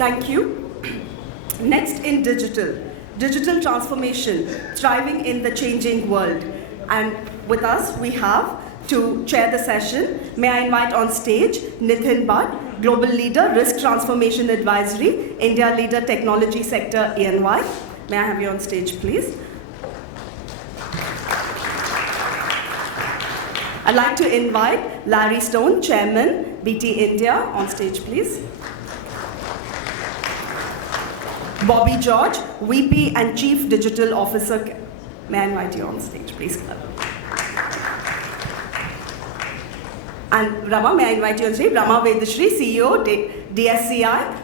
Thank you. Next in digital transformation, thriving in the changing world. And with us, we have, to chair the session, may I invite on stage Nitin Bhatt, Global Leader, Risk Transformation Advisory, India Leader, Technology Sector, ENY. May I have you on stage, please? I'd like to invite Larry Stone, Chairman, BT India, on stage, please. Bobby George, VP and Chief Digital Officer. May I invite you on stage, please? And Rama, may I invite you on stage? Rama Vedashri, CEO, DSCI.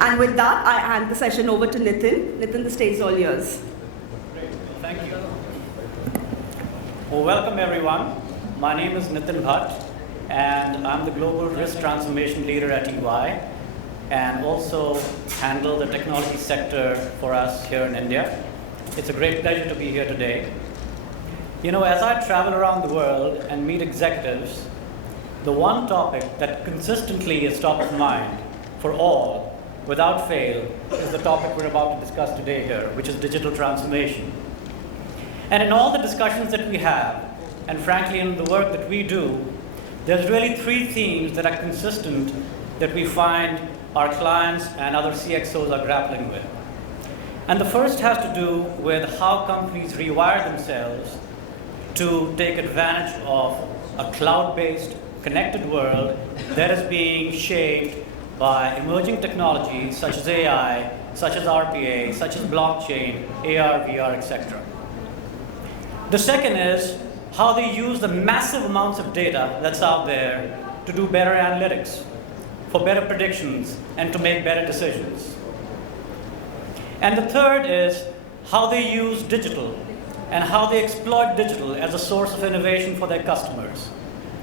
And with that, I hand the session over to Nitin. Nitin, the stage is all yours. Great. Thank you. Well, welcome everyone. My name is Nitin Bhatt, and I'm the Global Risk Transformation Leader at EY, and also handle the technology sector for us here in India. It's a great pleasure to be here today. You know, as I travel around the world and meet executives, the one topic that consistently is top of mind for all, without fail, is the topic we're about to discuss today here, which is digital transformation. And in all the discussions that we have, and frankly in the work that we do, there's really three themes that are consistent that we find our clients and other CXOs are grappling with. And the first has to do with how companies rewire themselves to take advantage of a cloud-based, connected world that is being shaped by emerging technologies such as AI, such as RPA, such as blockchain, AR, VR, etc. The second is how they use the massive amounts of data that's out there to do better analytics, for better predictions, and to make better decisions. And the third is how they use digital and how they exploit digital as a source of innovation for their customers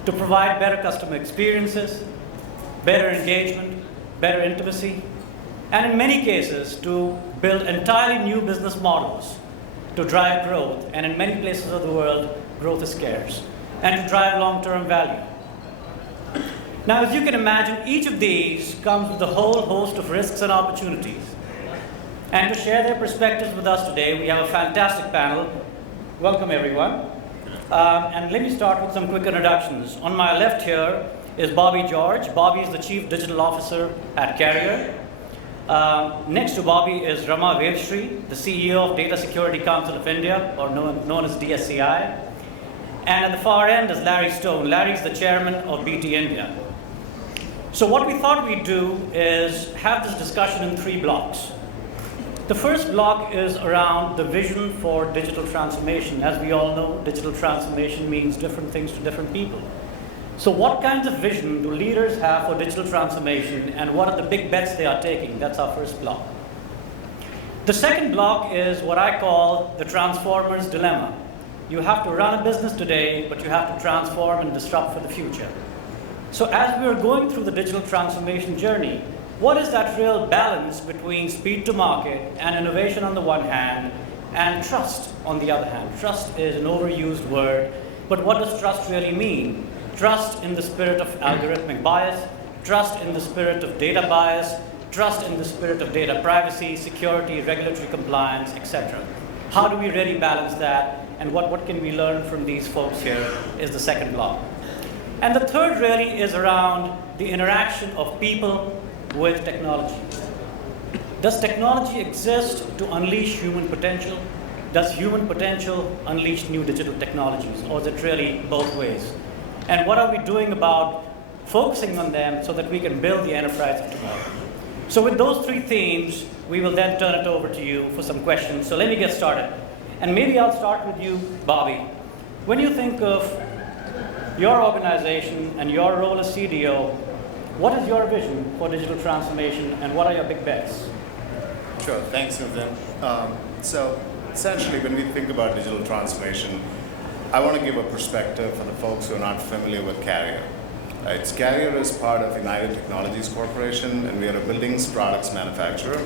to provide better customer experiences, better engagement, better intimacy, and in many cases to build entirely new business models to drive growth. And in many places of the world, growth is scarce, and to drive long-term value. Now, as you can imagine, each of these comes with a whole host of risks and opportunities. And to share their perspectives with us today, we have a fantastic panel. Welcome, everyone. And let me start with some quick introductions. On my left here is Bobby George. Bobby is the Chief Digital Officer at Carrier. Next to Bobby is Rama Vedashri, the CEO of Data Security Council of India, or known as DSCI. And at the far end is Larry Stone. Larry's the chairman of BT India. So what we thought we'd do is have this discussion in three blocks. The first block is around the vision for digital transformation. As we all know, digital transformation means different things to different people. So what kinds of vision do leaders have for digital transformation, and what are the big bets they are taking? That's our first block. The second block is what I call the transformer's dilemma. You have to run a business today, but you have to transform and disrupt for the future. So as we're going through the digital transformation journey, what is that real balance between speed to market and innovation on the one hand, and trust on the other hand? Trust is an overused word, but what does trust really mean? Trust in the spirit of algorithmic bias, trust in the spirit of data bias, trust in the spirit of data privacy, security, regulatory compliance, etc. How do we really balance that, and what can we learn from these folks here is the second block. And the third really is around the interaction of people with technology. Does technology exist to unleash human potential? Does human potential unleash new digital technologies, or is it really both ways? And what are we doing about focusing on them so that we can build the enterprise of tomorrow? So with those three themes, we will then turn it over to you for some questions. So let me get started. And maybe I'll start with you, Bobby. When you think of your organization and your role as CDO, what is your vision for digital transformation, and what are your big bets? Sure, thanks, Nitin. So essentially, when we think about digital transformation, I want to give a perspective for the folks who are not familiar with Carrier. Carrier is part of United Technologies Corporation, and we are a buildings products manufacturer.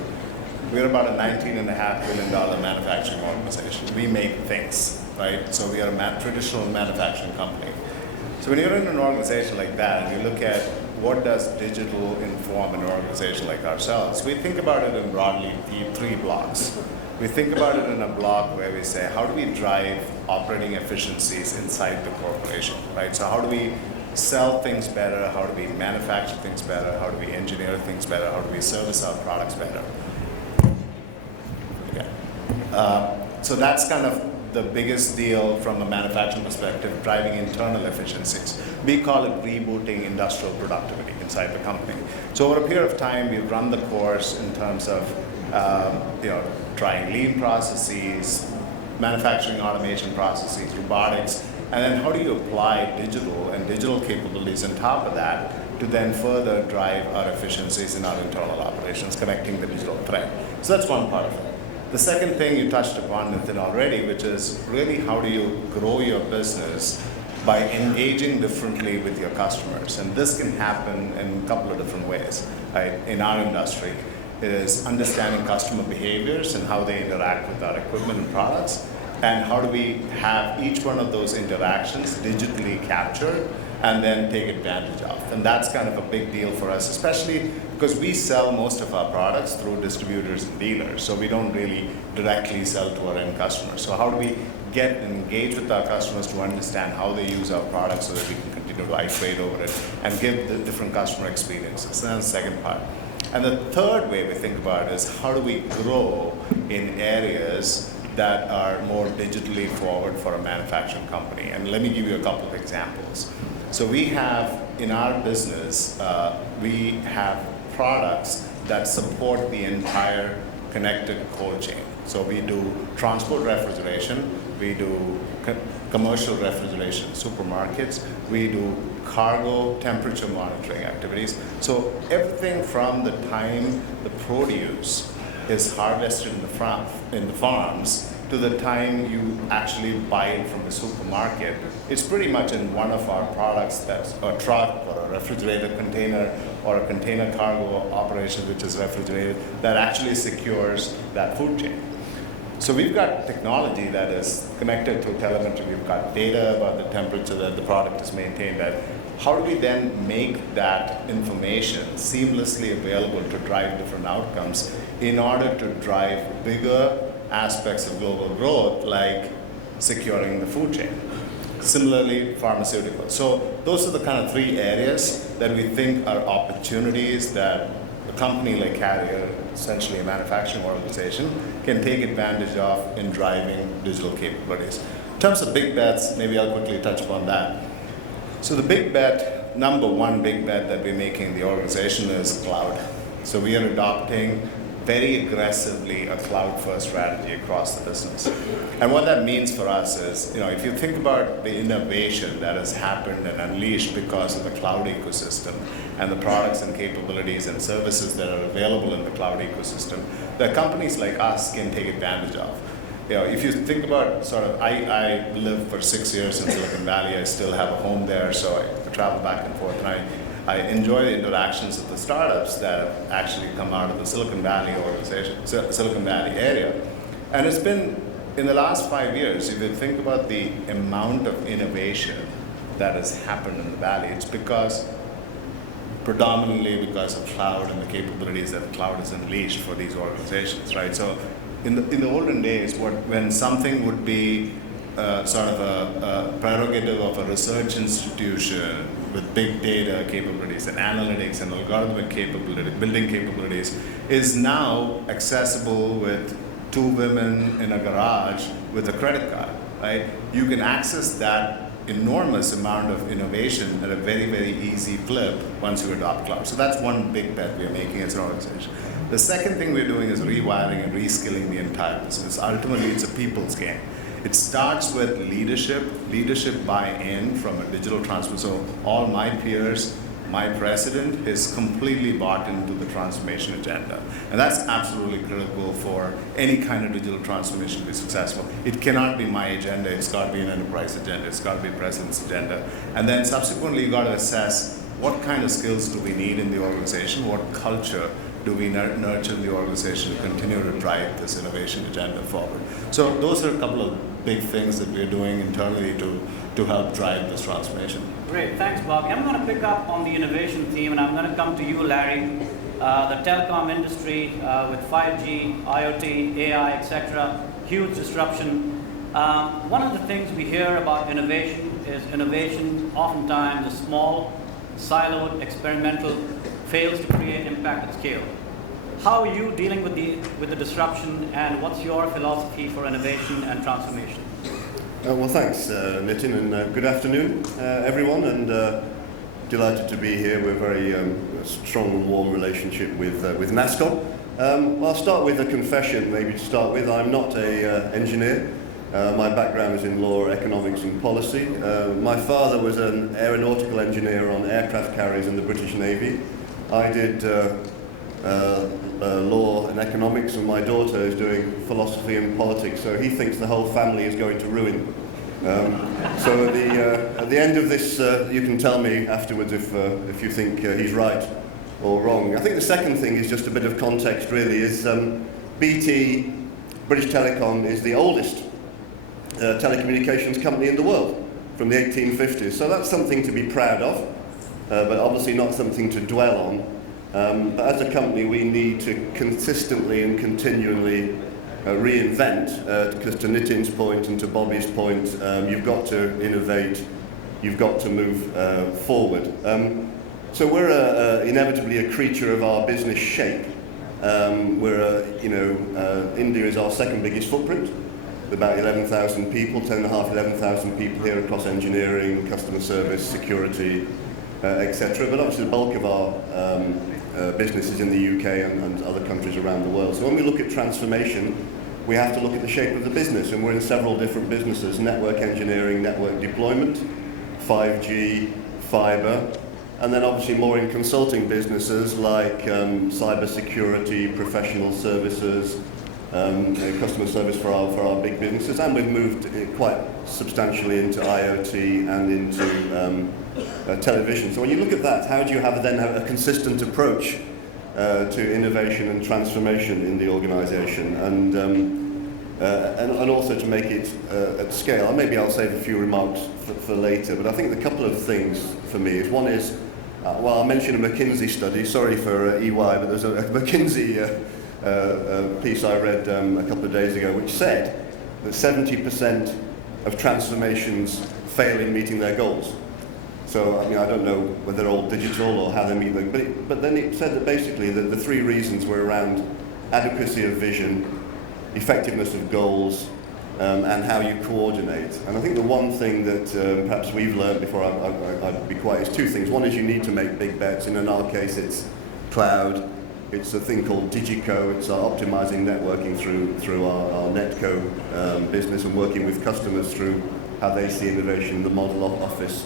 We're about a $19.5 billion manufacturing organization. We make things, right? So we are a traditional manufacturing company. So when you're in an organization like that, and you look at what does digital inform an organization like ourselves, we think about it in broadly three blocks. We think about it in a block where we say, how do we drive operating efficiencies inside the corporation, right? So how do we sell things better? How do we manufacture things better? How do we engineer things better? How do we service our products better? So that's kind of the biggest deal from a manufacturing perspective, driving internal efficiencies. We call it rebooting industrial productivity inside the company. So over a period of time, we've run the course in terms of trying lean processes, manufacturing automation processes, robotics, and then how do you apply digital capabilities on top of that to then further drive our efficiencies in our internal operations, connecting the digital thread. So that's one part of it. The second thing you touched upon, Nitin, already, which is really how do you grow your business by engaging differently with your customers. And this can happen in a couple of different ways. Right? In our industry, it is understanding customer behaviors and how they interact with our equipment and products, and how do we have each one of those interactions digitally captured and then take advantage of. And that's kind of a big deal for us, especially because we sell most of our products through distributors and dealers, so we don't really directly sell to our end customers. So how do we get engaged with our customers to understand how they use our products so that we can continue to iterate over it and give the different customer experiences? So that's the second part. And the third way we think about it is how do we grow in areas that are more digitally forward for a manufacturing company. And let me give you a couple of examples. So we have, in our business, we have products that support the entire connected cold chain. So we do transport refrigeration, we do commercial refrigeration in supermarkets, we do cargo temperature monitoring activities. So everything from the time the produce is harvested in the farms to the time you actually buy it from the supermarket, it's pretty much in one of our products, that's a truck or a refrigerated container or a container cargo operation which is refrigerated, that actually secures that food chain. So we've got technology that is connected through telemetry. We've got data about the temperature that the product is maintained at. How do we then make that information seamlessly available to drive different outcomes in order to drive bigger aspects of global growth, like securing the food chain? Similarly, pharmaceuticals. So those are the kind of three areas that we think are opportunities that a company like Carrier, essentially a manufacturing organization, can take advantage of in driving digital capabilities. In terms of big bets, maybe I'll quickly touch upon that. So the big bet, number one big bet that we're making in the organization is cloud. So we are adopting very aggressively a cloud-first strategy across the business. And what that means for us is, if you think about the innovation that has happened and unleashed because of the cloud ecosystem and the products and capabilities and services that are available in the cloud ecosystem, that companies like us can take advantage of. If you think about I lived for 6 years in Silicon Valley. I still have a home there, so I travel back and forth, and I enjoy the interactions with the startups that have actually come out of the Silicon Valley organization, Silicon Valley area. And it's been, in the last 5 years, if you think about the amount of innovation that has happened in the Valley, it's predominantly because of cloud and the capabilities that the cloud has unleashed for these organizations, right? So in the olden days, when something would be sort of a prerogative of a research institution with big data capabilities and analytics and algorithmic capability, building capabilities, is now accessible with 2 women in a garage with a credit card, right? You can access that enormous amount of innovation at a very, very easy clip once you adopt cloud. So that's one big bet we're making as an organization. The second thing we're doing is rewiring and reskilling the entire business. Ultimately, it's a people's game. It starts with leadership buy-in from a digital transformation. So all my peers, my president is completely bought into the transformation agenda. And that's absolutely critical for any kind of digital transformation to be successful. It cannot be my agenda, it's got to be an enterprise agenda, it's got to be a president's agenda. And then subsequently, you got to assess what kind of skills do we need in the organization, what culture do we nurture in the organization to continue to drive this innovation agenda forward. So those are a couple of big things that we're doing internally to help drive this transformation. Great, thanks, Bobby. I'm going to pick up on the innovation theme, and I'm going to come to you, Larry. The telecom industry with 5G, IoT, AI, etc., huge disruption. One of the things we hear about innovation is innovation oftentimes is small, siloed, experimental, fails to create impact at scale. How are you dealing with the disruption, and what's your philosophy for innovation and transformation? Well, thanks, Nitin, and good afternoon, everyone, and delighted to be here. We're very strong and warm relationship with NASScom. Well, I'll start with a confession, maybe to start with. I'm not an engineer. My background is in law, economics and policy. My father was an aeronautical engineer on aircraft carriers in the British Navy. I did law and economics, and my daughter is doing philosophy and politics, so he thinks the whole family is going to ruin. So at the end of this, you can tell me afterwards if you think he's right or wrong. I think the second thing is just a bit of context, really, is BT, British Telecom, is the oldest telecommunications company in the world from the 1850s. So that's something to be proud of, but obviously not something to dwell on. But as a company, we need to consistently and continually reinvent, because to Nitin's point and to Bobby's point, you've got to innovate, you've got to move forward. So we're inevitably a creature of our business shape. India is our second biggest footprint, with about 11,000 people, 11,000 people here across engineering, customer service, security, etc. But obviously the bulk of our business is in the UK and other countries around the world. So when we look at transformation, we have to look at the shape of the business, and we're in several different businesses: network engineering, network deployment, 5G, fiber, and then obviously more in consulting businesses like cyber security, professional services, customer service for our big businesses, and we've moved quite substantially into IoT and into television. So when you look at that, how do you have a consistent approach to innovation and transformation in the organisation, and also to make it at scale? Maybe I'll save a few remarks for later, but I think the couple of things for me is, one is, well, I'll mention a McKinsey study, sorry for EY, but there's a McKinsey piece I read a couple of days ago, which said that 70% of transformations fail in meeting their goals. So, I mean, I don't know whether they're all digital or how they meet them, but then it said that basically the three reasons were around adequacy of vision, effectiveness of goals, and how you coordinate. And I think the one thing that perhaps we've learned before I'd be quiet is two things. One is you need to make big bets, and in our case it's cloud. It's a thing called Digico. It's optimizing networking through our Netco business, and working with customers through how they see innovation in the model office.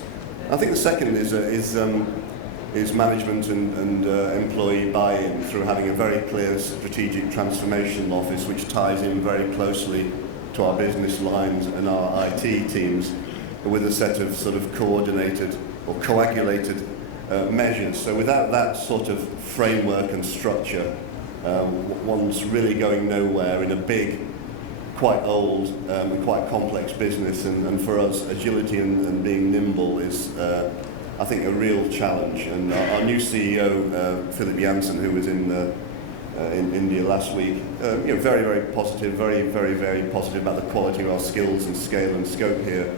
I think the second is management and employee buy-in through having a very clear strategic transformation office, which ties in very closely to our business lines and our IT teams, with a set of sort of coordinated or coagulated measures. So without that sort of framework and structure, one's really going nowhere in a big, quite old and quite complex business, and for us, agility and being nimble is, I think, a real challenge. And our new CEO, Philip Jansen, who was in India last week, very, very positive, very positive about the quality of our skills and scale and scope here,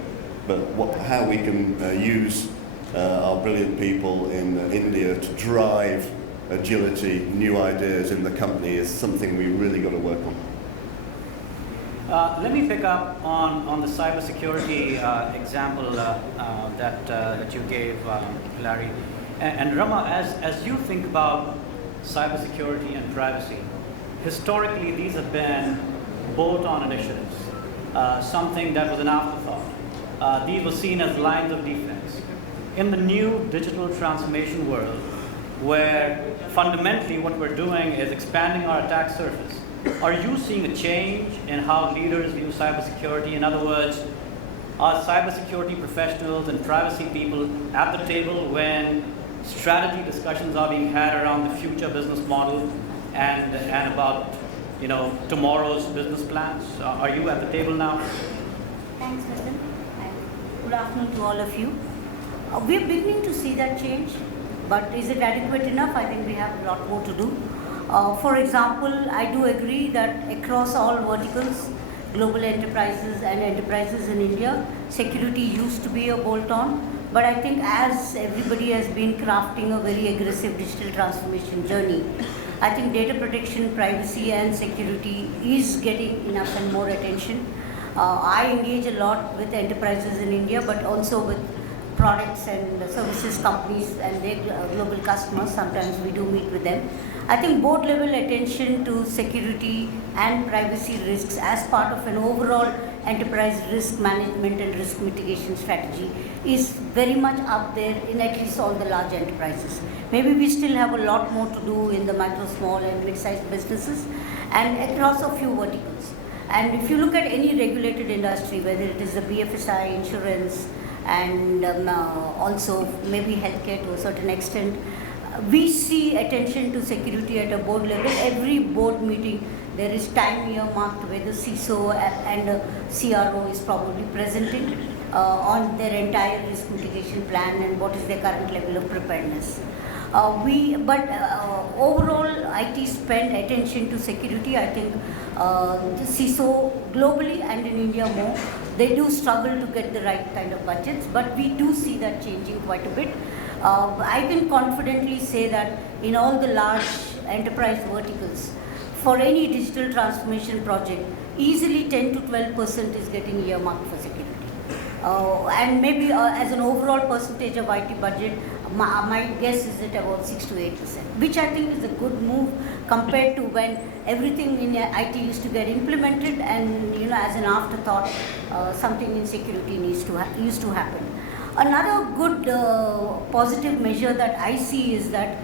but how we can use our brilliant people in India to drive agility, new ideas in the company is something we really got to work on. Let me pick up on the cybersecurity example that you gave, Larry. And Rama, as you think about cybersecurity and privacy, historically these have been bolt-on initiatives, something that was an afterthought. These were seen as lines of defense. In the new digital transformation world, where fundamentally what we're doing is expanding our attack surface, are you seeing a change in how leaders view cybersecurity? In other words, are cybersecurity professionals and privacy people at the table when strategy discussions are being had around the future business model and about tomorrow's business plans? Are you at the table now? Thanks, Nitin. And good afternoon to all of you. We're beginning to see that change, but is it adequate enough? I think we have a lot more to do. For example, I do agree that across all verticals, global enterprises and enterprises in India, security used to be a bolt-on, but I think as everybody has been crafting a very aggressive digital transformation journey, I think data protection, privacy and security is getting enough and more attention. I engage a lot with enterprises in India, but also with products and services companies and their global customers. Sometimes we do meet with them. I think board level attention to security and privacy risks as part of an overall enterprise risk management and risk mitigation strategy is very much up there in at least all the large enterprises. Maybe we still have a lot more to do in the micro, small and mid-sized businesses and across a few verticals. And if you look at any regulated industry, whether it is the BFSI, insurance, and also maybe healthcare to a certain extent, we see attention to security at a board level. Every board meeting, there is time earmarked where the CISO and CRO is probably presenting on their entire risk mitigation plan and what is their current level of preparedness. Overall, IT spend attention to security. I think the CISO globally and in India more, they do struggle to get the right kind of budgets, but we do see that changing quite a bit. I can confidently say that in all the large enterprise verticals, for any digital transformation project, easily 10 to 12% is getting earmarked for security. And maybe as an overall percentage of IT budget, my guess is at about 6 to 8%, which I think is a good move compared to when everything in IT used to get implemented and as an afterthought, something in security used to happen. Another good positive measure that I see is that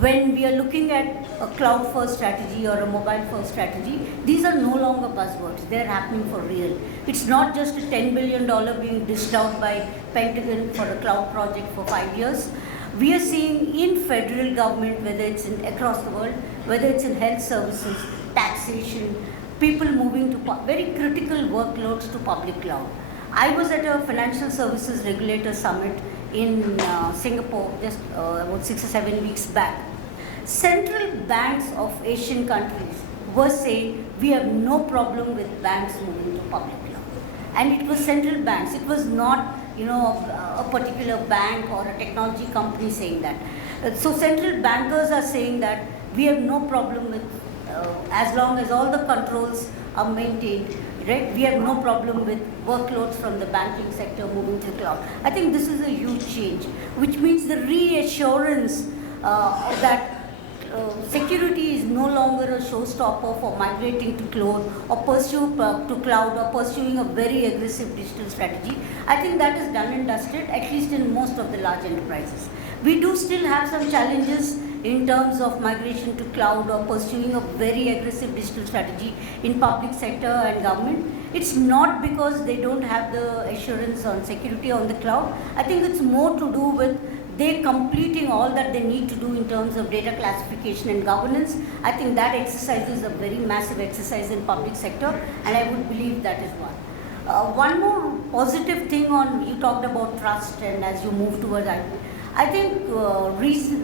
when we are looking at a cloud-first strategy or a mobile-first strategy, these are no longer buzzwords. They're happening for real. It's not just a $10 billion being dished out by Pentagon for a cloud project for 5 years. We are seeing in federal government, whether it's across the world, whether it's in health services, taxation, people moving to very critical workloads to public cloud. I was at a financial services regulator summit in Singapore just about 6 or 7 weeks back. Central banks of Asian countries were saying we have no problem with banks moving to public cloud. And it was central banks. It was not a particular bank or a technology company saying that. So central bankers are saying that we have no problem with, as long as all the controls are maintained, right? We have no problem with workloads from the banking sector moving to the cloud. I think this is a huge change, which means the reassurance that security is no longer a showstopper for migrating to cloud or pursuing a very aggressive digital strategy. I think that is done and dusted, at least in most of the large enterprises. We do still have some challenges in terms of migration to cloud or pursuing a very aggressive digital strategy in public sector and government. It's not because they don't have the assurance on security on the cloud. I think it's more to do with they completing all that they need to do in terms of data classification and governance. I think that exercise is a very massive exercise in public sector, and I would believe that is one. One more positive thing you talked about trust, and as you move towards IT, I think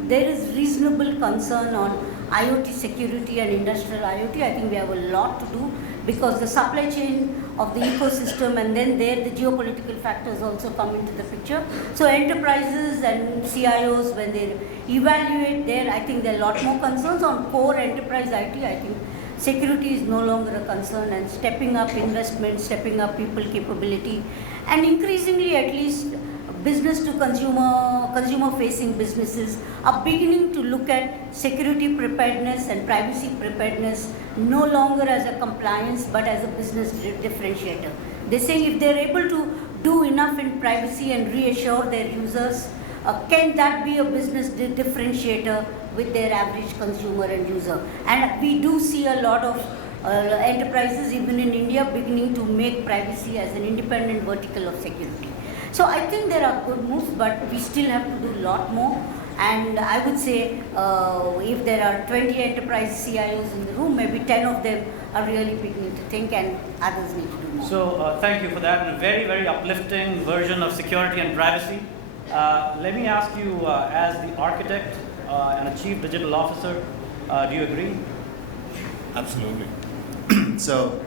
there is reasonable concern on IoT security and industrial IoT. I think we have a lot to do because the supply chain of the ecosystem and then the geopolitical factors also come into the picture. So enterprises and CIOs, when they evaluate I think there are a lot more concerns on core enterprise IT. I think security is no longer a concern, and stepping up investment, stepping up people capability, and increasingly at least business to consumer facing businesses are beginning to look at security preparedness and privacy preparedness no longer as a compliance but as a business differentiator. They're saying if they're able to do enough in privacy and reassure their users, can that be a business differentiator with their average consumer and user? And we do see a lot of enterprises even in India beginning to make privacy as an independent vertical of security. So I think there are good moves, but we still have to do a lot more. And I would say if there are 20 enterprise CIOs in the room, maybe 10 of them are really beginning to think and others need to do more. So thank you for that, and a very, very uplifting version of security and privacy. Let me ask you, as the architect and a chief digital officer, do you agree? Absolutely. So,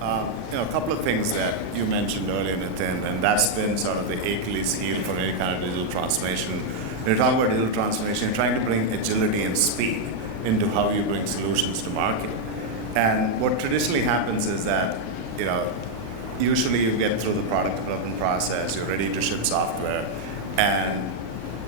a couple of things that you mentioned earlier, Nitin, and that's been sort of the Achilles heel for any kind of digital transformation. When you're talking about digital transformation, you're trying to bring agility and speed into how you bring solutions to market. And what traditionally happens is that, usually you get through the product development process, you're ready to ship software, and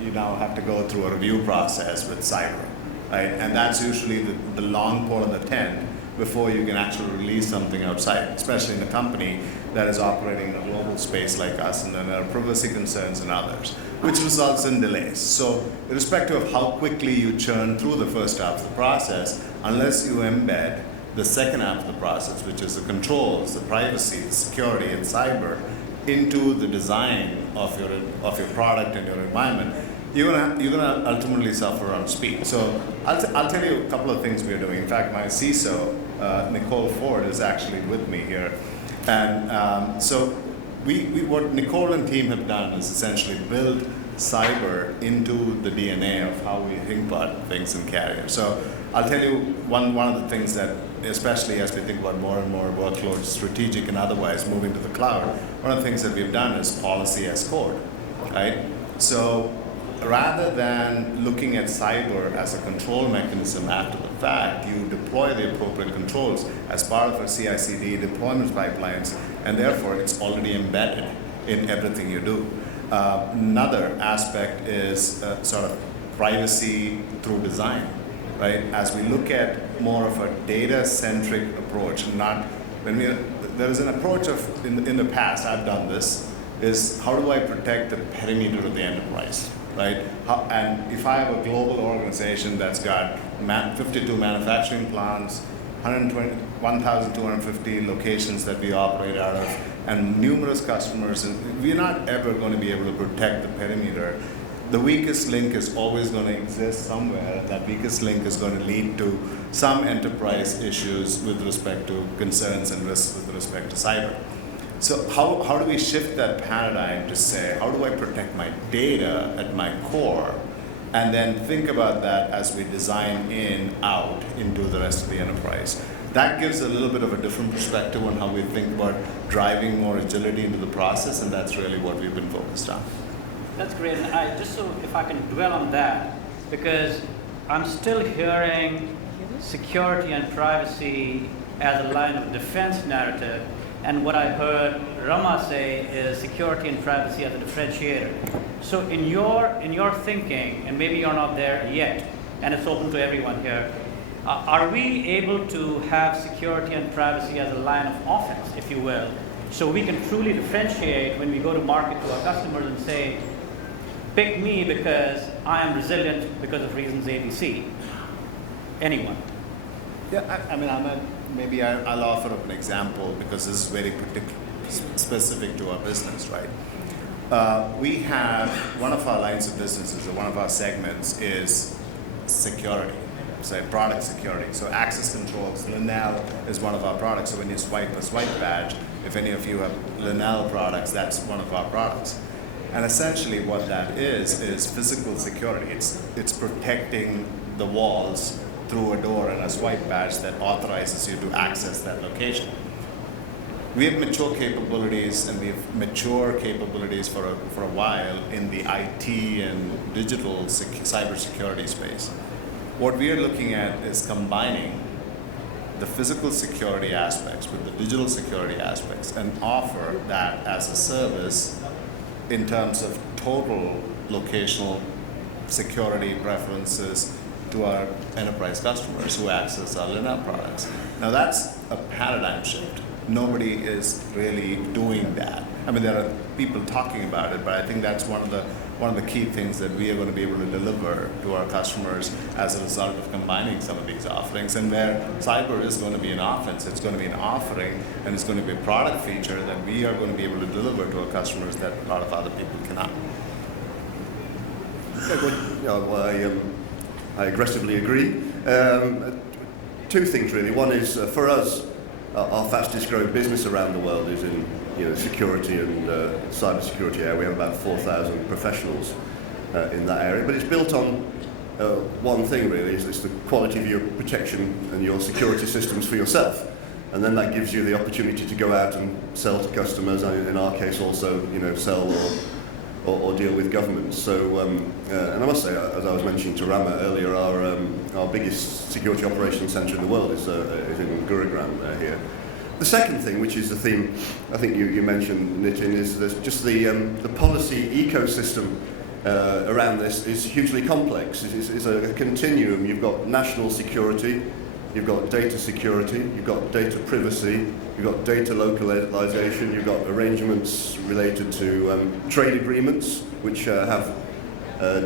you now have to go through a review process with cyber, right? And that's usually the long pole in the tent before you can actually release something outside, especially in a company that is operating in a global space like us, and then there are privacy concerns and others, which results in delays. So irrespective of how quickly you churn through the first half of the process, unless you embed the second half of the process, which is the controls, the privacy, the security, and cyber, into the design of your product and your environment, you're gonna ultimately suffer on speed. So I'll tell you a couple of things we're doing. In fact, my CISO, Nicole Ford, is actually with me here, and so what Nicole and team have done is essentially build cyber into the DNA of how we think about things in Carrier. So I'll tell you one of the things that, especially as we think about more and more workloads, strategic and otherwise, moving to the cloud, one of the things that we've done is policy as code, right? So rather than looking at cyber as a control mechanism after the fact, you deploy the appropriate controls as part of a CI/CD deployment pipelines, and therefore it's already embedded in everything you do. Another aspect is sort of privacy through design, right? As we look at more of a data-centric approach, there is an approach of, in the past, I've done this, is how do I protect the perimeter of the enterprise, right? And if I have a global organization that's got 52 manufacturing plants, 1,250 locations that we operate out of, and numerous customers, and we're not ever going to be able to protect the perimeter. The weakest link is always going to exist somewhere. That weakest link is going to lead to some enterprise issues with respect to concerns and risks with respect to cyber. So how do we shift that paradigm to say, how do I protect my data at my core, and then think about that as we design out into the rest of the enterprise? That gives a little bit of a different perspective on how we think about driving more agility into the process, and that's really what we've been focused on. That's great. And if I can dwell on that, because I'm still hearing security and privacy as a line of defense narrative, and what I heard Rama say is security and privacy as a differentiator. So in your thinking, and maybe you're not there yet, and it's open to everyone here, are we able to have security and privacy as a line of offense, if you will, so we can truly differentiate when we go to market to our customers and say, pick me because I am resilient because of reasons ABC? Anyone? Yeah, maybe I'll offer up an example because this is very specific to our business, right? We have one of our lines of businesses, or one of our segments is security. Say product security. So access controls, Linnell is one of our products. So when you swipe a swipe badge, if any of you have Linnell products, that's one of our products. And essentially what that is physical security. It's protecting the walls through a door and a swipe badge that authorizes you to access that location. We have mature capabilities, and we have mature capabilities for a while in the IT and digital cybersecurity space. What we are looking at is combining the physical security aspects with the digital security aspects and offer that as a service in terms of total locational security preferences to our enterprise customers who access our Linnell products. Now that's a paradigm shift. Nobody is really doing that. I mean, there are people talking about it, but I think that's one of the key things that we are going to be able to deliver to our customers as a result of combining some of these offerings. And where cyber is going to be an offense, it's going to be an offering, and it's going to be a product feature that we are going to be able to deliver to our customers that a lot of other people cannot. I aggressively agree. Two things really. One is for us, our fastest growing business around the world is in security and cyber security area. We have about 4,000 professionals in that area, but it's built on one thing really, is it's the quality of your protection and your security systems for yourself. And then that gives you the opportunity to go out and sell to customers, and in our case also, sell or deal with governments. So, and I must say, as I was mentioning to Rama earlier, our biggest security operations centre in the world is in Gurugram here. The second thing, which is the theme I think you mentioned, Nitin, is there's just the policy ecosystem around this is hugely complex. It's a continuum. You've got national security, you've got data security, you've got data privacy, you've got data localization, you've got arrangements related to trade agreements which have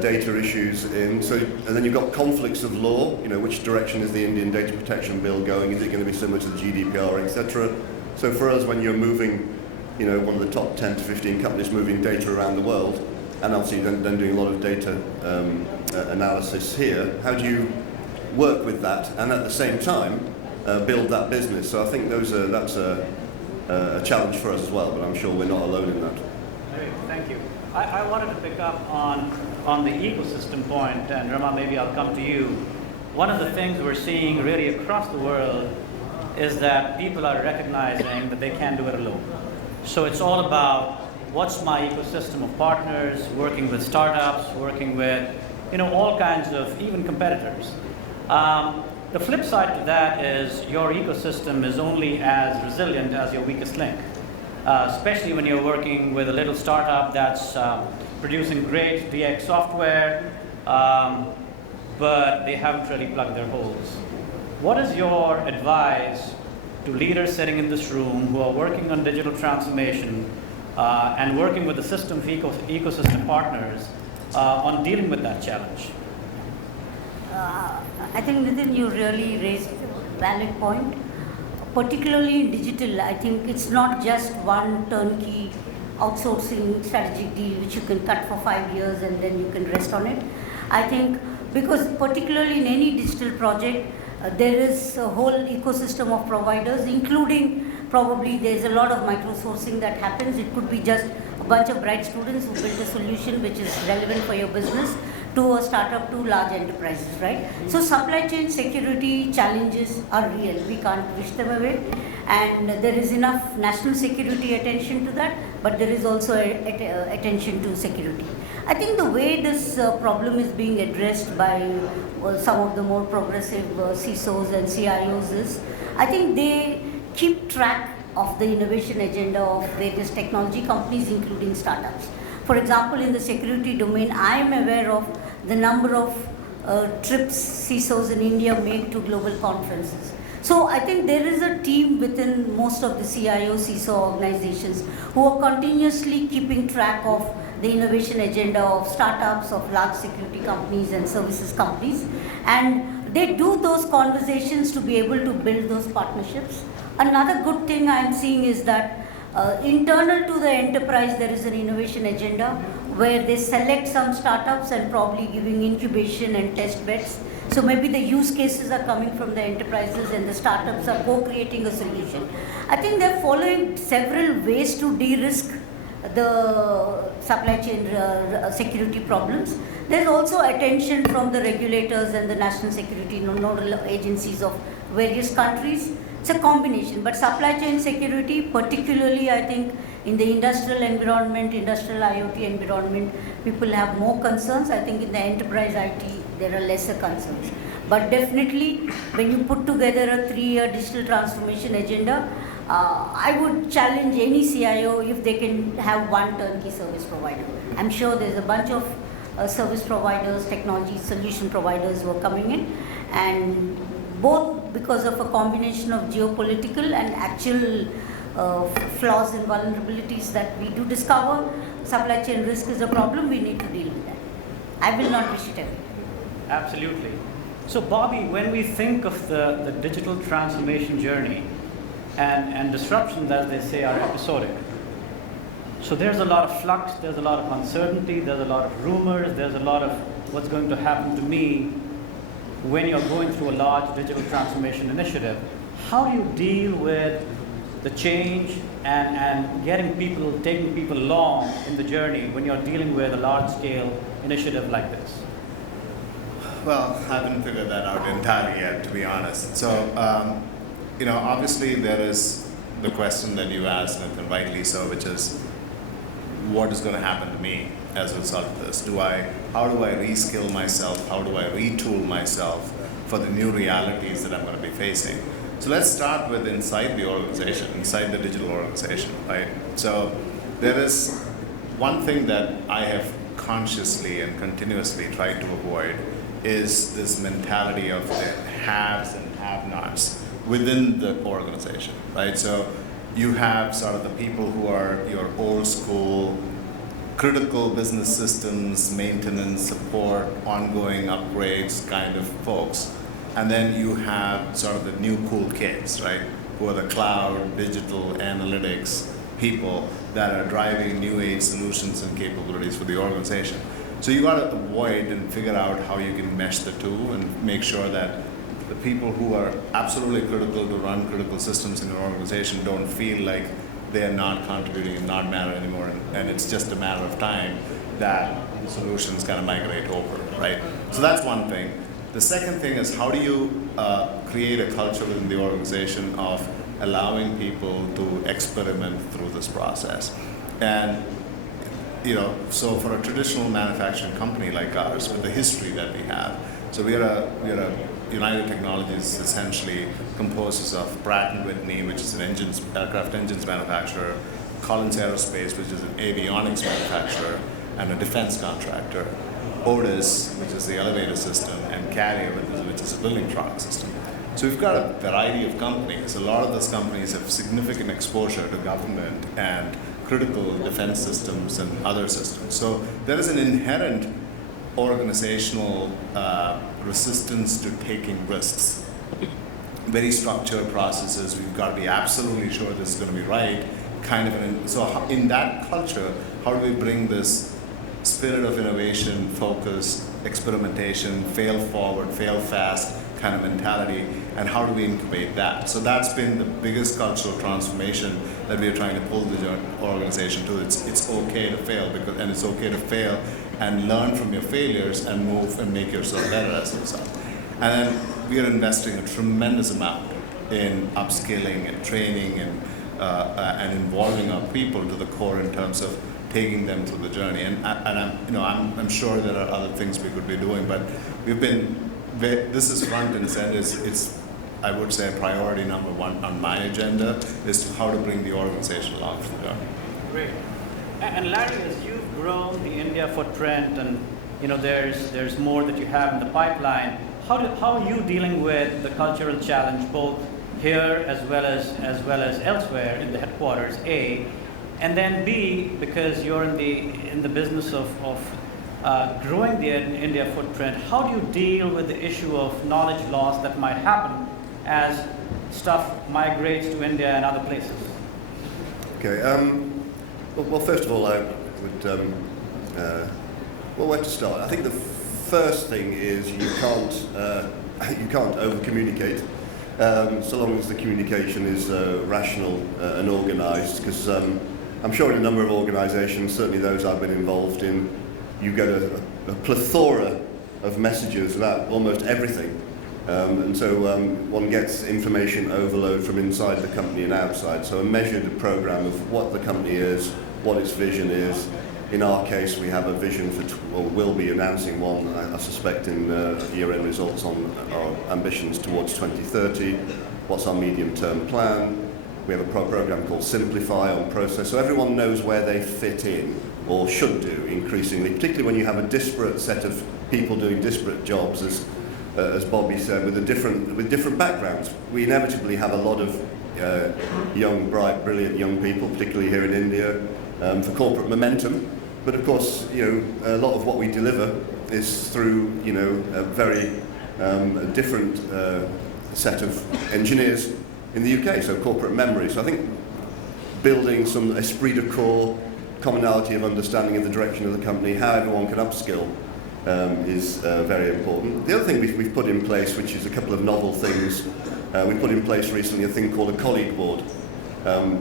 data issues in. So, and then you've got conflicts of law. Which direction is the Indian Data Protection Bill going? Is it going to be similar to the GDPR, etc.? So for us, when you're moving, one of the top 10 to 15 companies moving data around the world, and obviously then doing a lot of data analysis here, how do you work with that and at the same time build that business? So I think that's a challenge for us as well, but I'm sure we're not alone in that. Great, thank you. I wanted to pick up on the ecosystem point, and Rama, maybe I'll come to you. One of the things we're seeing really across the world is that people are recognizing that they can't do it alone. So it's all about what's my ecosystem of partners, working with startups, working with all kinds of even competitors. The flip side to that is your ecosystem is only as resilient as your weakest link, especially when you're working with a little startup that's producing great DX software, but they haven't really plugged their holes. What is your advice to leaders sitting in this room who are working on digital transformation and working with the system ecosystem partners on dealing with that challenge? I think, Nitin, you really raised a valid point. Particularly in digital, I think it's not just one turnkey outsourcing strategic deal which you can cut for 5 years and then you can rest on it. I think because particularly in any digital project, there is a whole ecosystem of providers, including probably there's a lot of micro-sourcing that happens. It could be just a bunch of bright students who build a solution which is relevant for your business, to a startup, to large enterprises, right? So supply chain security challenges are real. We can't wish them away. And there is enough national security attention to that, but there is also attention to security. I think the way this problem is being addressed by some of the more progressive CISOs and CIOs is, I think they keep track of the innovation agenda of various technology companies, including startups. For example, in the security domain, I am aware of the number of trips CISOs in India make to global conferences. So I think there is a team within most of the CIO, CISO organizations who are continuously keeping track of the innovation agenda of startups, of large security companies and services companies. And they do those conversations to be able to build those partnerships. Another good thing I am seeing is that internal to the enterprise, there is an innovation agenda where they select some startups and probably giving incubation and test beds. So maybe the use cases are coming from the enterprises and the startups are co-creating a solution. I think they're following several ways to de-risk the supply chain security problems. There's also attention from the regulators and the national security nodal agencies of various countries. It's a combination, but supply chain security, particularly I think in the industrial environment, industrial IoT environment, people have more concerns. I think in the enterprise IT, there are lesser concerns. But definitely, when you put together a 3-year digital transformation agenda, I would challenge any CIO if they can have one turnkey service provider. I'm sure there's a bunch of service providers, technology solution providers who are coming in, and both because of a combination of geopolitical and actual flaws and vulnerabilities that we do discover, supply chain risk is a problem, we need to deal with that. I will not wish it away. Absolutely. So Bobby, when we think of the digital transformation journey, and disruptions, as they say, are episodic, So there's a lot of flux, there's a lot of uncertainty, there's a lot of rumors, there's a lot of what's going to happen to me when you're going through a large digital transformation initiative. How do you deal with the change and taking people along in the journey when you're dealing with a large-scale initiative like this? Well, I haven't figured that out entirely yet, to be honest. So, obviously there is the question that you asked, and rightly so, which is, what is going to happen to me as a result of this? How do I reskill myself? How do I retool myself for the new realities that I'm going to be facing? So let's start with inside the organization, inside the digital organization, right? So there is one thing that I have consciously and continuously tried to avoid is this mentality of the haves and have-nots within the organization, right? So you have sort of the people who are your old school, critical business systems, maintenance, support, ongoing upgrades kind of folks. And then you have sort of the new cool kids, right? Who are the cloud, digital, analytics people that are driving new age solutions and capabilities for the organization. So you got to avoid and figure out how you can mesh the two and make sure that the people who are absolutely critical to run critical systems in your organization don't feel like they're not contributing and not matter anymore, and it's just a matter of time that the solutions kind of migrate over, right? So that's one thing. The second thing is, how do you create a culture within the organization of allowing people to experiment through this process? And so for a traditional manufacturing company like ours, with the history that we have, so we are United Technologies essentially composes of Pratt & Whitney, which is an aircraft engines manufacturer, Collins Aerospace, which is an avionics manufacturer, and a defense contractor, Otis, which is the elevator system, and Carrier, which is a building product system. So we've got a variety of companies. A lot of those companies have significant exposure to government and critical defense systems and other systems. So there is an inherent organizational resistance to taking risks. Very structured processes. We've got to be absolutely sure this is going to be right. So in that culture, how do we bring this spirit of innovation, focus, experimentation, fail forward, fail fast kind of mentality, and how do we incubate that? So that's been the biggest cultural transformation that we are trying to pull the organization to. It's okay to fail, and it's okay to fail and learn from your failures and move and make yourself better as a result. And then we are investing a tremendous amount in upskilling and training and involving our people to the core in terms of taking them through the journey. And I'm sure there are other things we could be doing, but this is front and center. It's I would say priority number one on my agenda is to how to bring the organization along for the journey. Great. And Larry, as you've grown the India footprint, and there's more that you have in the pipeline, how are you dealing with the cultural challenge both here as well as elsewhere in the headquarters, A, and then B, because you're in the business of growing the India footprint, how do you deal with the issue of knowledge loss that might happen as stuff migrates to India and other places? Okay. Well, first of all, I would. Where to start? I think the first thing is you can't over communicate, so long as the communication is rational and organised. Because I'm sure in a number of organisations, certainly those I've been involved in, you get a plethora of messages about almost everything. And so one gets information overload from inside the company and outside. So a measured program of what the company is, what its vision is. In our case, we have a vision or will be announcing one, I suspect, in year-end results on our ambitions towards 2030. What's our medium-term plan? We have a program called Simplify on process. So everyone knows where they fit in, or should do increasingly, particularly when you have a disparate set of people doing disparate jobs, as Bobby said, with different backgrounds. We inevitably have a lot of young, bright, brilliant young people, particularly here in India, for corporate momentum. But of course, a lot of what we deliver is through, a very different set of engineers in the UK, so corporate memory. So I think building some esprit de corps, commonality of understanding of the direction of the company, how everyone can upskill is very important. The other thing we've put in place, which is a couple of novel things, we put in place recently a thing called a colleague board,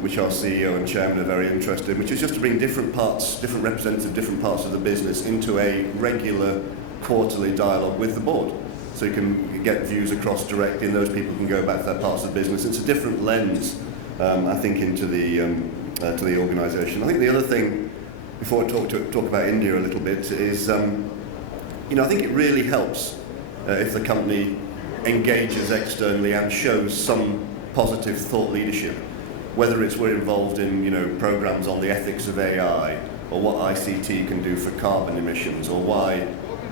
which our CEO and chairman are very interested in, which is just to bring different representatives of different parts of the business into a regular quarterly dialogue with the board. So you can get views across directly, and those people can go back to their parts of the business. It's a different lens, I think, into the organisation. I think the other thing, before I talk about India a little bit, is I think it really helps if the company engages externally and shows some positive thought leadership, whether it's we're involved in programs on the ethics of AI, or what ICT can do for carbon emissions, or why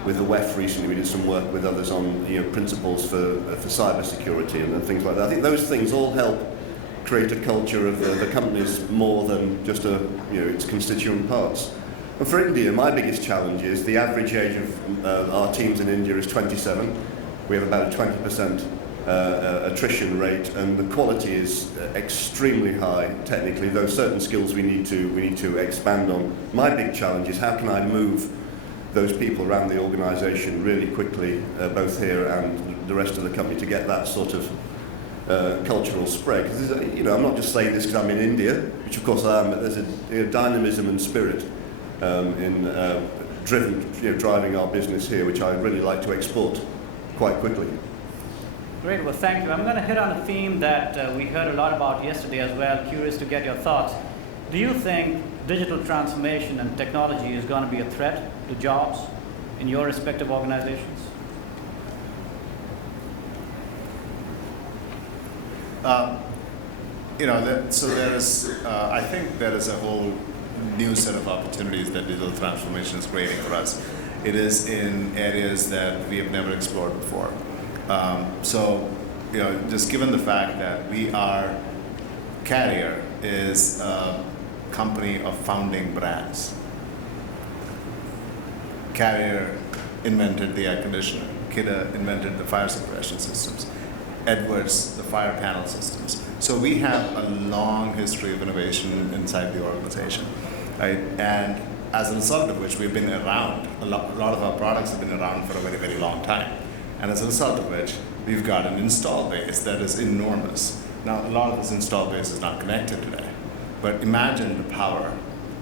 with the WEF recently we did some work with others on principles for cyber security and things like that. I think those things all help create a culture of the company's more than just its constituent parts. And for India, my biggest challenge is the average age of our teams in India is 27. We have about a 20% attrition rate, and the quality is extremely high technically, though certain skills we need to expand on. My big challenge is how can I move those people around the organisation really quickly, both here and the rest of the company, to get that sort of cultural spread. Because I'm not just saying this because I'm in India, which of course I am, but there's a dynamism and spirit in driving our business here, which I'd really like to export quite quickly. Great, well thank you. I'm going to hit on a theme that we heard a lot about yesterday as well. Curious to get your thoughts. Do you think digital transformation and technology is going to be a threat to jobs in your respective organizations? I think there is a whole new set of opportunities that digital transformation is creating for us. It is in areas that we have never explored before. Just given the fact that Carrier is a company of founding brands. Carrier invented the air conditioner. Kidde invented the fire suppression systems. Edwards, the fire panel systems. So we have a long history of innovation inside the organization, right? And as a result of which we've been around, a lot of our products have been around for a very, very long time. And as a result of which, we've got an install base that is enormous. Now, a lot of this install base is not connected today, but imagine the power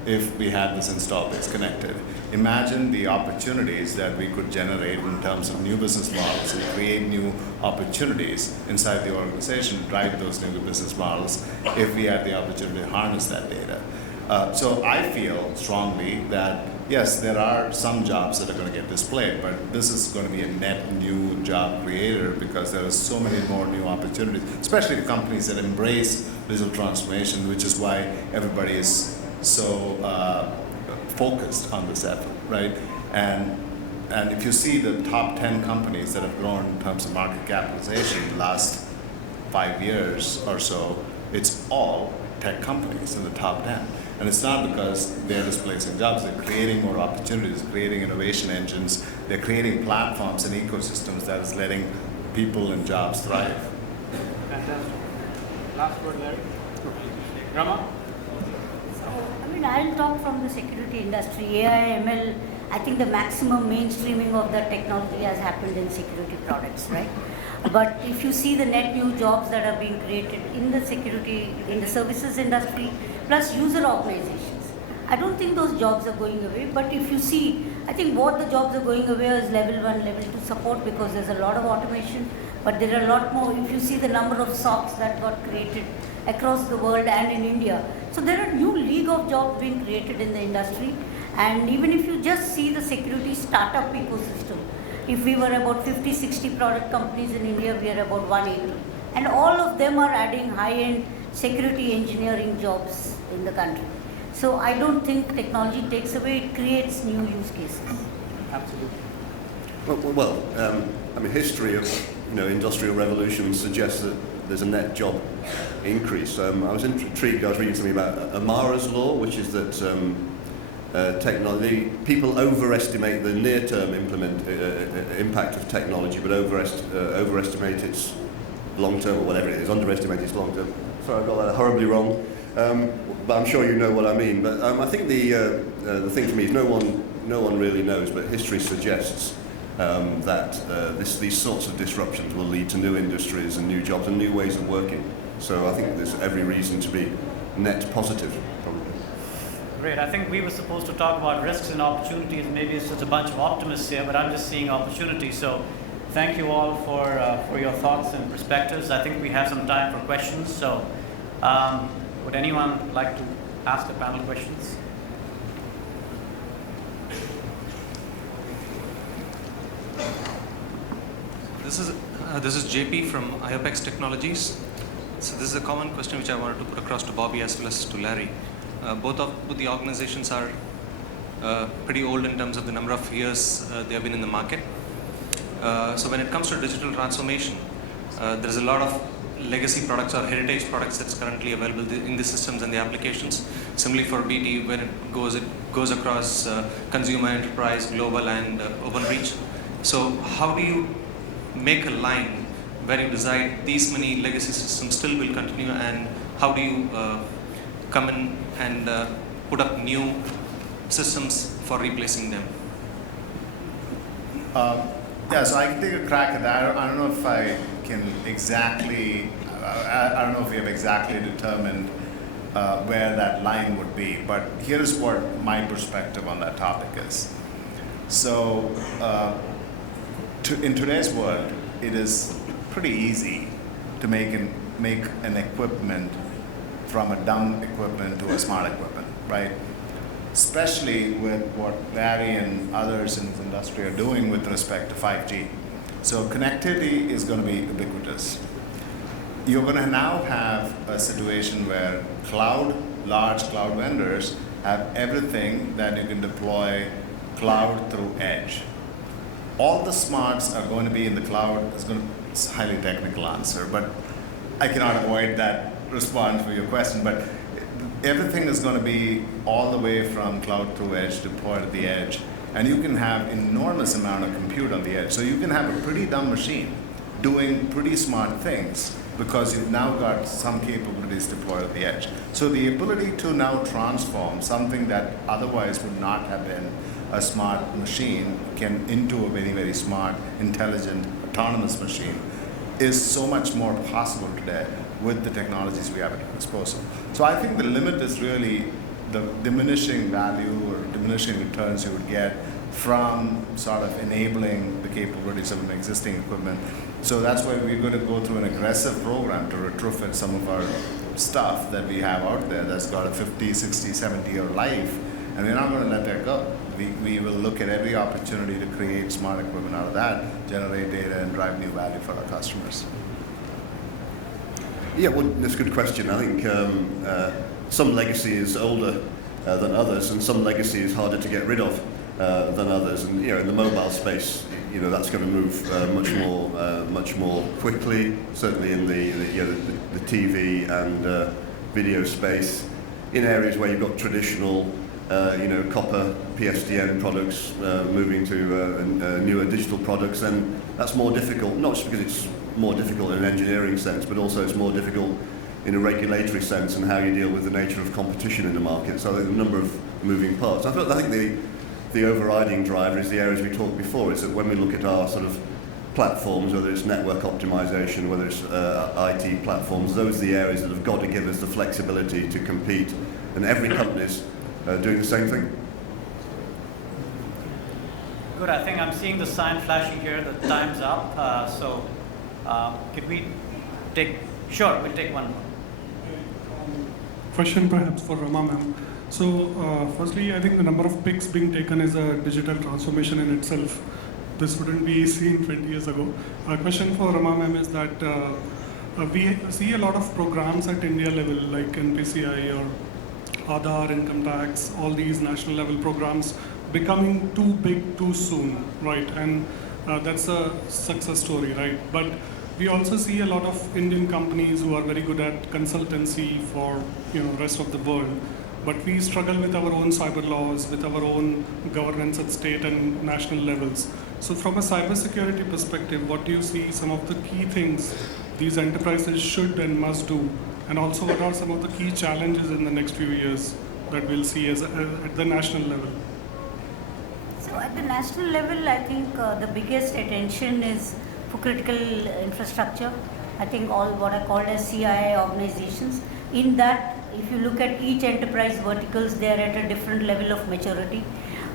if we had this install base connected. Imagine the opportunities that we could generate in terms of new business models and create new opportunities inside the organization, drive those new business models if we had the opportunity to harness that data. So I feel strongly that, yes, there are some jobs that are going to get displaced, but this is going to be a net new job creator because there are so many more new opportunities, especially the companies that embrace digital transformation, which is why everybody is so focused on this effort, right? And if you see the top 10 companies that have grown in terms of market capitalization in the last 5 years or so, it's all tech companies in the top 10. And it's not because they're displacing jobs, they're creating more opportunities, creating innovation engines, they're creating platforms and ecosystems that is letting people and jobs thrive. Fantastic. Last word, Larry. Rama? I'll talk from the security industry. AI, ML, I think the maximum mainstreaming of the technology has happened in security products, right? But if you see the net new jobs that are being created in the security, in the services industry, plus user organizations, I don't think those jobs are going away. But if you see, I think what the jobs are going away is level 1, level 2 support, because there's a lot of automation, but there are a lot more. If you see the number of SOCs that got created across the world and in India. So there are new league of jobs being created in the industry. And even if you just see the security startup ecosystem, if we were about 50, 60 product companies in India, we are about 180. And all of them are adding high-end security engineering jobs in the country. So I don't think technology takes away, it creates new use cases. Absolutely. Well, history of industrial revolution suggests that there's a net job increase. I was intrigued. I was reading something about Amara's law, which is that technology, people overestimate the near-term impact of technology, but overestimate its long-term, or whatever it is, underestimate its long-term. Sorry, I got that horribly wrong. but I'm sure you know what I mean. But I think the thing for me is no one really knows, but history suggests that these sorts of disruptions will lead to new industries and new jobs and new ways of working. So I think there's every reason to be net positive, probably. Great. I think we were supposed to talk about risks and opportunities. Maybe it's just a bunch of optimists here, but I'm just seeing opportunities. So thank you all for your thoughts and perspectives. I think we have some time for questions. So would anyone like to ask the panel questions? This is JP from IOPEX Technologies. So this is a common question which I wanted to put across to Bobby as well as to Larry. Both the organizations are pretty old in terms of the number of years they have been in the market. So when it comes to digital transformation, there's a lot of legacy products or heritage products that's currently available in the systems and the applications. Similarly for BT, when it goes across consumer, enterprise, global, and OpenReach. So how do you make a line where you decide these many legacy systems still will continue, and how do you come in and put up new systems for replacing them? Yeah, so I can take a crack at that. I don't know if I can exactly, I don't know if we have exactly determined where that line would be, but here's what my perspective on that topic is. So in today's world, it is pretty easy to make an equipment from a dumb equipment to a smart equipment, right? Especially with what Larry and others in this industry are doing with respect to 5G. So connectivity is going to be ubiquitous. You're going to now have a situation where large cloud vendors have everything that you can deploy cloud through edge. All the smarts are going to be in the cloud. It's a highly technical answer, but I cannot avoid that response for your question. But everything is going to be all the way from cloud through edge, deployed at the edge, and you can have enormous amount of compute on the edge. So you can have a pretty dumb machine doing pretty smart things because you've now got some capabilities deployed at the edge. So the ability to now transform something that otherwise would not have been a smart machine into a very, very smart, intelligent, autonomous machine is so much more possible today with the technologies we have at our disposal. So I think the limit is really the diminishing value or diminishing returns you would get from sort of enabling the capabilities of an existing equipment. So that's why we're going to go through an aggressive program to retrofit some of our stuff that we have out there that's got a 50, 60, 70-year life, and we're not going to let that go. We will look at every opportunity to create smart equipment out of that, generate data, and drive new value for our customers. Yeah, well, that's a good question. I think some legacy is older than others, and some legacy is harder to get rid of than others. And in the mobile space, that's going to move much more quickly. Certainly in the TV and video space, in areas where you've got traditional, copper PSTN products moving to newer digital products, then that's more difficult. Not just because it's more difficult in an engineering sense, but also it's more difficult in a regulatory sense and how you deal with the nature of competition in the market. So there's a number of moving parts. I think the overriding driver is the areas we talked before. Is that when we look at our sort of platforms, whether it's network optimization, whether it's IT platforms, those are the areas that have got to give us the flexibility to compete. And every company's doing the same thing. Good. I think I'm seeing the sign flashing here that time's up. Could we take? Sure, we'll take one more. Question perhaps for Rama ma'am. So firstly, I think the number of picks being taken is a digital transformation in itself. This wouldn't be seen 20 years ago. A question for Rama ma'am is that we see a lot of programs at India level like NPCI or Aadhaar, income tax, all these national level programs becoming too big too soon, right? And that's a success story, right? But we also see a lot of Indian companies who are very good at consultancy for rest of the world. But we struggle with our own cyber laws, with our own governance at state and national levels. So from a cybersecurity perspective, what do you see some of the key things these enterprises should and must do And also, what are some of the key challenges in the next few years that we'll see at the national level? So at the national level, I think the biggest attention is for critical infrastructure. I think all what are called as CII organizations. In that, if you look at each enterprise verticals, they are at a different level of maturity.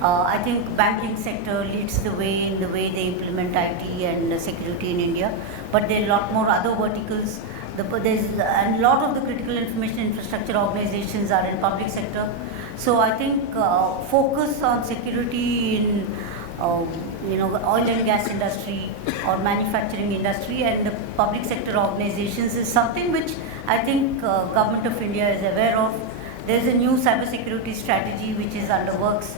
I think banking sector leads the way in the way they implement IT and security in India, but there are a lot more other verticals. And a lot of the critical information infrastructure organizations are in public sector. So I think focus on security in oil and gas industry or manufacturing industry and the public sector organizations is something which I think Government of India is aware of. There is a new cybersecurity strategy which is under works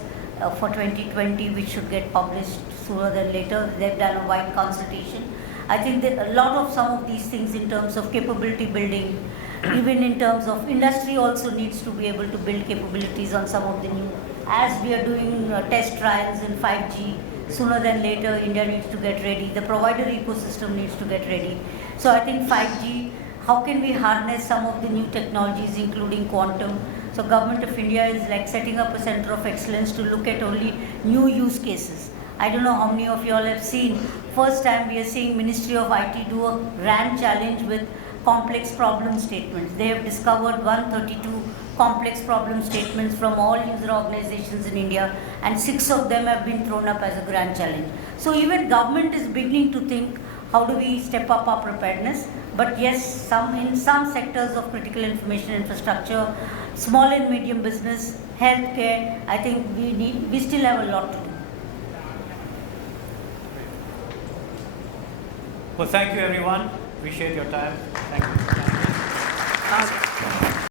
for 2020, which should get published sooner than later. They've done a wide consultation. I think that a lot of some of these things in terms of capability building, even in terms of industry also needs to be able to build capabilities on some of the new, as we are doing test trials in 5G, sooner than later India needs to get ready, the provider ecosystem needs to get ready. So I think 5G, how can we harness some of the new technologies including quantum? So Government of India is like setting up a center of excellence to look at only new use cases. I don't know how many of you all have seen, first time we are seeing Ministry of IT do a grand challenge with complex problem statements. They have discovered 132 complex problem statements from all user organizations in India, and 6 of them have been thrown up as a grand challenge. So even government is beginning to think, how do we step up our preparedness? But yes, in some sectors of critical information infrastructure, small and medium business, healthcare, I think we still have a lot to do. Well, thank you everyone. Appreciate your time. Thank you.